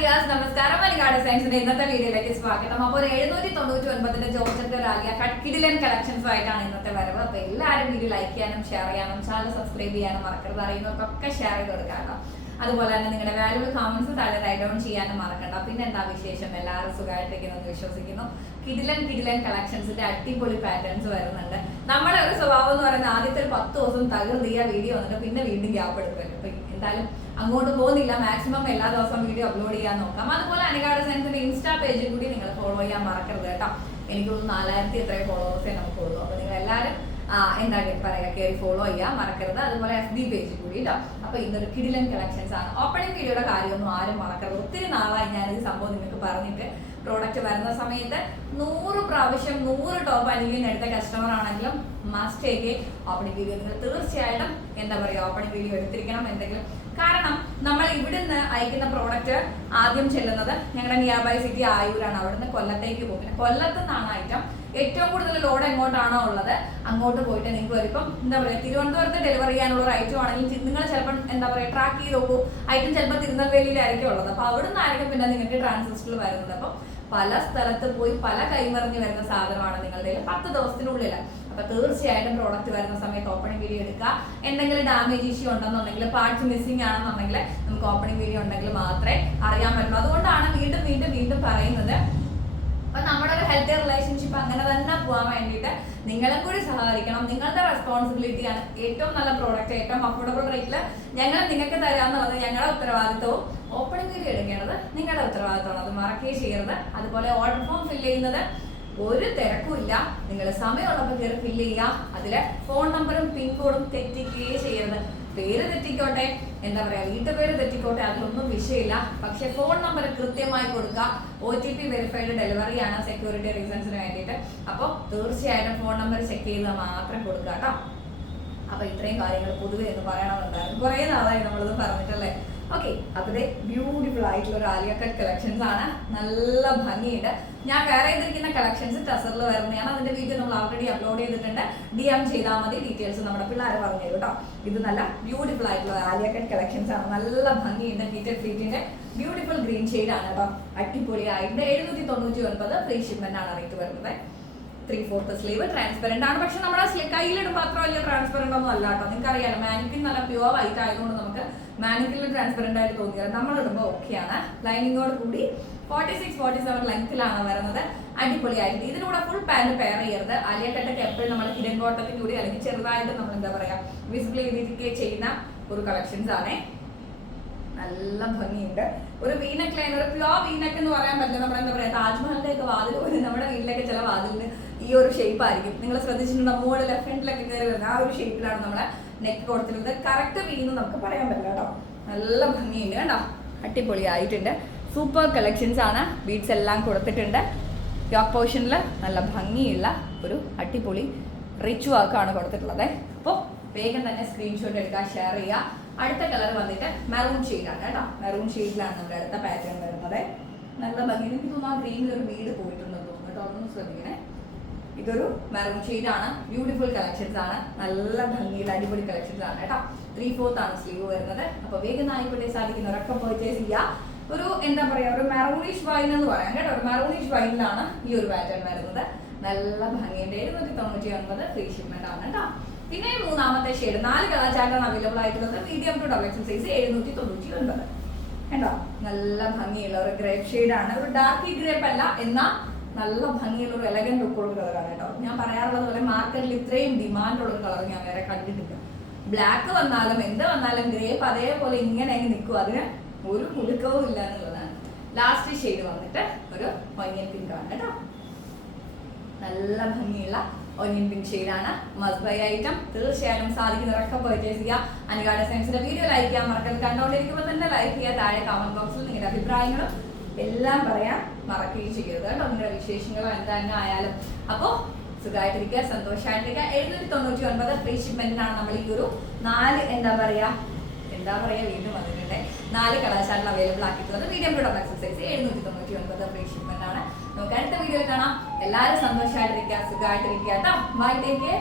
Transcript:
Dears നമസ്കാരം മലയാള സയൻസിന്റെ ഇന്നത്തെ വീഡിയോയിലേക്ക് സ്വാഗതം. അപ്പോൾ എഴുന്നൂറ്റി തൊണ്ണൂറ്റി ഒൻപതിന്റെ ജോർജറ്റ് രാഗിയ കിഡിലൻ കളക്ഷൻസ് ആയിട്ടാണ് ഇന്നത്തെ വരവ്. അപ്പൊ എല്ലാവരും വീഡിയോ ലൈക്ക് ചെയ്യാനും ഷെയർ ചെയ്യാനും ചാനൽ സബ്സ്ക്രൈബ് ചെയ്യാനും മറക്കരുത്. അറിയുന്നവർക്കൊക്കെ ഷെയർ ചെയ്ത് കൊടുക്കാം. അതുപോലെ തന്നെ നിങ്ങളുടെ വാല്യൂബിൾ കമന്റ്സ് താഴെ റൈറ്റ് ഡൗൺ ചെയ്യാനും മറക്കണ്ട. പിന്നെ എന്താ വിശേഷം? എല്ലാവരും സുഖമായിട്ടിരിക്കുന്നു വിശ്വസിക്കുന്നു. കിഡിലൻ കിഡിലൻ കളക്ഷൻസിന്റെ അടിപൊളി പാറ്റേൺസ് വരുന്നുണ്ട്. നമ്മുടെ ഒരു സ്വഭാവം എന്ന് പറയുന്നത് ആദ്യത്തെ ഒരു പത്ത് ദിവസം തകർന്നിയ വീഡിയോ വന്നിട്ട് പിന്നെ വീണ്ടും ഗ്യാപ്പ് എടുക്കുമല്ലോ. അപ്പൊ എന്തായാലും അങ്ങോട്ട് പോകുന്നില്ല. മാക്സിമം എല്ലാ ദിവസവും വീഡിയോ അപ്ലോഡ് ചെയ്യാൻ നോക്കാം. അതുപോലെ അനികാട് സയൻസിന്റെ ഇൻസ്റ്റാ പേജിൽ കൂടി നിങ്ങൾ ഫോളോ ചെയ്യാൻ മറക്കരുത് കേട്ടോ. എനിക്ക് തോന്നുന്നു നാലായിരത്തി എത്രയും ഫോളോവേഴ്സേ നമുക്കുള്ളൂ അപ്പൊ നിങ്ങൾ എല്ലാവരും ആ, എന്താ പറയാ. കയറി ഫോളോ ചെയ്യാം മറക്കരുത്. അതുപോലെ എഫ് ബി പേജ് കൂടി കേട്ടോ അപ്പൊ ഇന്നൊരു കിഡിലൻ കളക്ഷൻസ് ആണ്. ഓപ്പണിംഗ് വീഡിയോയുടെ കാര്യമൊന്നും ആരും മറക്കരുത്. ഒത്തിരി നാളായി ഞാൻ ഈ സംഭവം നിങ്ങൾക്ക് പറഞ്ഞിട്ട് പ്രോഡക്റ്റ് വരുന്ന സമയത്ത് നൂറ് പ്രാവശ്യം നൂറ് ടോപ്പ് അനുഭവം എടുത്ത കസ്റ്റമർ ആണെങ്കിലും മസ്റ്റേക്ക് ഓപ്പണിംഗ് വീഡിയോ നിങ്ങൾ തീർച്ചയായിട്ടും എന്താ പറയുക ഓപ്പണിംഗ് വീഡിയോ എടുത്തിരിക്കണം എന്തെങ്കിലും. കാരണം നമ്മൾ ഇവിടുന്ന് അയക്കുന്ന പ്രോഡക്റ്റ് ആദ്യം ചെല്ലുന്നത് ഞങ്ങളുടെ നിയർ ബൈ സിറ്റി ആയൂരാണ്. അവിടുന്ന് കൊല്ലത്തേക്ക് പോകുന്നത് കൊല്ലത്തുനിന്നാണ് നിന്നാണ് ഐറ്റം ഏറ്റവും കൂടുതൽ ലോഡ് എങ്ങോട്ടാണോ ഉള്ളത് അങ്ങോട്ട് പോയിട്ട് നിങ്ങൾക്ക് വരും. ഇപ്പം എന്താ പറയുക തിരുവനന്തപുരത്ത് ഡെലിവറി ചെയ്യാനുള്ള ഒരു ഐറ്റം ആണെങ്കിൽ നിങ്ങൾ ചിലപ്പോൾ എന്താ പറയുക ട്രാക്ക് ചെയ്ത് നോക്കൂ. ഐറ്റം ചിലപ്പോൾ തിരുനെൽവേലിയിലായിരിക്കും ഉള്ളത്. അപ്പോൾ അവിടെ നിന്നായിരിക്കും പിന്നെ നിങ്ങൾക്ക് ട്രാൻസിസ്റ്റിൽ വരുന്നത്. അപ്പം പല സ്ഥലത്ത് പോയി പല കൈമറിഞ്ഞ് വരുന്ന സാധനമാണ് നിങ്ങളുടെ പത്ത് ദിവസത്തിനുള്ളിൽ അപ്പൊ തീർച്ചയായിട്ടും പ്രോഡക്റ്റ് വരുന്ന സമയത്ത് ഓപ്പണിംഗ് വീഡിയോ എടുക്കുക. എന്തെങ്കിലും ഡാമേജ് ഇഷ്യൂ ഉണ്ടെന്നുണ്ടെങ്കിൽ പാർട്സ് മിസ്സിംഗ് ആണെന്നുണ്ടെങ്കിൽ നമുക്ക് ഓപ്പണിംഗ് വീഡിയോ ഉണ്ടെങ്കിൽ മാത്രമേ അറിയാൻ പറ്റുള്ളൂ. അതുകൊണ്ടാണ് വീണ്ടും വീണ്ടും വീണ്ടും പറയുന്നത് ഹെൽത്തി റിലേഷൻഷിപ്പ് അങ്ങനെ തന്നെ പോകാൻ വേണ്ടിയിട്ട് നിങ്ങളും കൂടി സഹകരിക്കണം. നിങ്ങളുടെ റെസ്പോൺസിബിലിറ്റിയാണ് ഏറ്റവും നല്ല പ്രോഡക്റ്റ് ഏറ്റവും അഫോർഡബിൾ റേറ്റിൽ ഞങ്ങൾ നിങ്ങൾക്ക് തരാമെന്നുള്ളത് ഞങ്ങളുടെ ഉത്തരവാദിത്വവും ഓപ്പണിംഗ് വീഡിയോ എടുക്കേണ്ടത് നിങ്ങളുടെ ഉത്തരവാദിത്തമാണ് അത് മറക്കുകയും ചെയ്യരുത്. അതുപോലെ ഓർഡർ ഫോം ഫില്ല് ചെയ്യുന്നത് ഒരു തിരക്കുമില്ല നിങ്ങൾ സമയമുള്ളപ്പോൾ കയറി ഫില്ല് ചെയ്യുക. അതിൽ ഫോൺ നമ്പറും പിൻകോഡും തെറ്റിക്കുകയേ ചെയ്യരുത്. പേര് തെറ്റിക്കോട്ടെ എന്താ പറയാ വീട്ടുപേര് തെറ്റിക്കോട്ടെ അതിലൊന്നും വിഷയമില്ല. പക്ഷെ ഫോൺ നമ്പർ കൃത്യമായി കൊടുക്കുക. O T P verified delivery ആണ് സെക്യൂരിറ്റി റീസൺസിന് വേണ്ടിയിട്ട്. അപ്പോൾ തീർച്ചയായിട്ടും ഫോൺ നമ്പർ ചെക്ക് ചെയ്ത് മാത്രം കൊടുക്കുക കേട്ടോ. അപ്പൊ ഇത്രയും കാര്യങ്ങൾ പൊതുവെ എന്ന് പറയണമെന്നുണ്ടായിരുന്നു. കുറേ നാളായി നമ്മളിത് പറഞ്ഞിട്ടല്ലേ? ഓക്കെ അപ്പതേ ബ്യൂട്ടിഫുൾ ആയിട്ടുള്ള ഒരു ആലിയ കട്ട് കളക്ഷൻസ് ആണ്. നല്ല ഭംഗിയുണ്ട്. ഞാൻ വേറെ ചെയ്തിരിക്കുന്ന കളക്ഷൻസ് ടസറിൽ വരുന്നതാണ്. അതിന്റെ വീഡിയോ നമ്മൾ ഓൾറെഡി അപ്ലോഡ് ചെയ്തിട്ടുണ്ട്. ഡി എം ചെയ്താൽ മതി. ഡീറ്റെയിൽസ് നമ്മുടെ പിള്ളേർ പറഞ്ഞു കേട്ടോ. ഇത് നല്ല ബ്യൂട്ടിഫുൾ ആയിട്ടുള്ള ആലിയ കട്ട് കളക്ഷൻസ് ആണ്. നല്ല ഭംഗിയുണ്ട്. ഹീറ്റഡ് ഫീറ്റിന്റെ ബ്യൂട്ടിഫുൾ ഗ്രീൻ ഷെയ്ഡ് ആണ് കേട്ടോ. അടിപൊളിയായിട്ട് എഴുന്നൂറ്റി തൊണ്ണൂറ്റി ഒൻപത് ഫ്രീ ഷിപ്മെന്റ് ആണ് റേറ്റ് വരുന്നത്. ത്രീ ഫോർത്ത് സ്ലീവ് ട്രാൻസ്പെറന്റ് ആണ്. പക്ഷെ നമ്മുടെ കയ്യിലിടുമ്പോൾ അത്ര വലിയ ട്രാൻസ്പെറന്റ് ഒന്നും അല്ല കേട്ടോ. നിങ്ങൾക്ക് അറിയാലോ നല്ല പ്യുവർ വൈറ്റ് ആയതുകൊണ്ട് നമുക്ക് മാനിക്കിൽ ട്രാൻസ്പെറന്റ് ആയിട്ട് തോന്നിയത്. നമ്മൾ ഇടുമ്പോൾ ഓക്കെയാണ് ലൈനിങ്ങോട് കൂടി ഫോർട്ടി സിക്സ് ഫോർട്ടി സെവൻ ലെങ്ത്തിലാണ് വരുന്നത്. അടിപൊളിയായിട്ട്. ഇതിലൂടെ ഫുൾ പാന്റ് പെയർ ചെയ്യരുത്. അലിയട്ടൊക്കെ എപ്പോഴും നമ്മൾ ഹിഡൻ ബോട്ടത്തിൽ കൂടി അല്ലെങ്കിൽ ചെറുതായിട്ട് നമ്മൾ എന്താ പറയുക വിസിബിൾ ചെയ്തിരിക്കുകയും ചെയ്യുന്ന ഒരു കളക്ഷൻസ് ആണ്. നല്ല ഭംഗിയുണ്ട്. ഒരു വീനക്ക് ലൈൻ ഒരു പ്യുവർ വീനക്ക് എന്ന് പറയാൻ പറ്റില്ല. നമ്മുടെ എന്താ പറയുക താജ്മഹലിന്റെ ഒക്കെ വാതിൽ പോലും നമ്മുടെ വീട്ടിലൊക്കെ ചില വാതിലിന് ഈ ഒരു ഷേപ്പ് ആയിരിക്കും. നിങ്ങൾ ശ്രദ്ധിച്ചിട്ടുണ്ടോ മോൾ ലെഫ്റ്റ് ഫ്രണ്ടിലൊക്കെ കയറി വരുന്ന ആ ഒരു ഷേപ്പിലാണ് നമ്മളെ നെക്ക് കൊടുത്തിരുന്നത് കറക്റ്റ് വീന്ന് നമുക്ക് പറയാൻ പറ്റില്ല കേട്ടോ. നല്ല ഭംഗിയുണ്ട് കേട്ടോ അടിപൊളിയായിട്ടുണ്ട്. സൂപ്പർ കളക്ഷൻസ് ആണ്. ബീഡ്സ് എല്ലാം കൊടുത്തിട്ടുണ്ട്. യോക്ക് പോർഷനിൽ നല്ല ഭംഗിയുള്ള ഒരു അടിപൊളി റിച്ച് വർക്കാണ് കൊടുത്തിട്ടുള്ളത്. അപ്പോൾ വേഗം തന്നെ സ്ക്രീൻഷോട്ട് എടുക്കുക ഷെയർ ചെയ്യുക. അടുത്ത കളർ വന്നിട്ട് മെറൂൺ ഷെയ്ഡാണ് കേട്ടോ. മെറൂൺ ഷെയ്ഡിലാണ് നമ്മുടെ അടുത്ത പാറ്റേൺ വരുന്നത്. നല്ല ഭംഗി. എനിക്ക് തോന്നുന്നു ആ ഗ്രീനിൽ ഒരു വീട് പോയിട്ടുണ്ടെന്ന് തോന്നുന്നു കേട്ടോ. ഒന്നും ശ്രദ്ധിക്കണേ. ഇതൊരു മെറൂൺ ഷെയ്ഡാണ് ബ്യൂട്ടിഫുൾ കളക്ഷൻസ് ആണ്. നല്ല ഭംഗിയുള്ള അടിപൊളി കളക്ഷൻസ് ആണ് കേട്ടോ. ത്രീ ഫോർത്ത് ആണ് സ്ലീവ് വരുന്നത്. അപ്പൊ വേഗം ആയിക്കോട്ടെ സാധിക്കുന്നവരൊക്കെ പർച്ചേസ് ചെയ്യുക ഒരു എന്താ പറയാ ഒരു മെറൂണിഷ് വൈൻ എന്ന് പറയാം കേട്ടോ. ഒരു മെറൂണിഷ് വൈനിലാണ് ഈ ഒരു പാറ്റേൺ വരുന്നത്. നല്ല ഭംഗിയുണ്ട്. എഴുന്നൂറ്റി തൊണ്ണൂറ്റി ഒൻപത് ഫ്രീ ഷിപ്മെന്റ് ആണ് കേട്ടോ. പിന്നെ മൂന്നാമത്തെ ഷെയ്ഡ് നാല് കളർ ചാർട്ടാണ് അവൈലബിൾ ആയിട്ടുള്ളത്. മീഡിയം ടു ഡബിൾ സൈസ് എഴുന്നൂറ്റി തൊണ്ണൂറ്റി ഒൻപത് കേട്ടോ. നല്ല ഭംഗിയുള്ള ഒരു ഗ്രേപ്പ് ആണ്. ഒരു ഡാർക്ക് ഗ്രേപ്പ് അല്ല എന്നാൽ നല്ല ഭംഗിയുള്ള ഒരു എലഗന്റ് ലുക്കുള്ള കളറാണ് കേട്ടോ. ഞാൻ പറയാറുള്ളത് പോലെ മാർക്കറ്റിൽ ഇത്രയും ഡിമാൻഡ് ഉള്ള ഒരു കളർ ഞാൻ വേറെ കണ്ടിട്ടില്ല. ബ്ലാക്ക് വന്നാലും എന്ത് വന്നാലും ഗ്രേപ്പ് അതേപോലെ ഇങ്ങനെ അങ്ങ് നിൽക്കും. അതിന് ഒരു കുലുക്കവും ഇല്ല എന്നുള്ളതാണ്. ലാസ്റ്റ് ഷെയ്ഡ് വന്നിട്ട് ഒരു ഒനിയൻ പിങ്ക് ആണ് കേട്ടോ. നല്ല ഭംഗിയുള്ള ഒനിയൻ പിങ്ക് ഷെയ്ഡാണ് മസ്ബൈ ഐറ്റം തീർച്ചയായും സാധിക്കുന്നവരൊക്കെ പർച്ചേസ് ചെയ്യുക അനുകാട സയൻസിന്റെ വീഡിയോ ലൈക്ക് ചെയ്യാൻ മറക്കരുത്. കണ്ടുകൊണ്ടിരിക്കുമ്പോൾ തന്നെ ലൈക്ക് ചെയ്യുക. താഴെ കമന്റ് ബോക്സിൽ നിങ്ങളുടെ അഭിപ്രായങ്ങളും എല്ലാം പറയാൻ മറക്കുകയും ചെയ്യരുത് കേട്ടോ. നിങ്ങളുടെ വിശേഷങ്ങളോ എന്താ തന്നെ ആയാലും. അപ്പോൾ സുഖമായിട്ടിരിക്കുക സന്തോഷമായിട്ടിരിക്കുക. എഴുന്നൂറ്റി തൊണ്ണൂറ്റി ഒൻപത് ഫ്രീഷിപ്മെന്റിനാണ് നമ്മൾ ഈ ഒരു നാല് എന്താ പറയാ എന്താ പറയാ വീണ്ടും വന്നിട്ടുണ്ട്. നാല് കലാശാലകൾ അവൈലബിൾ ആക്കിയിട്ടുള്ളത് മീഡിയം പ്രൊഡക്ട് എക്സസൈസ് എഴുന്നൂറ്റി തൊണ്ണൂറ്റി ഒൻപത് ഫ്രീ ഷിപ്മെന്റ് ആണ് നമുക്ക് അടുത്ത വീഡിയോയിൽ കാണാം. എല്ലാവരും സന്തോഷമായിട്ടിരിക്കുക സുഖമായിട്ടിരിക്കുക കേട്ടോ. Bye take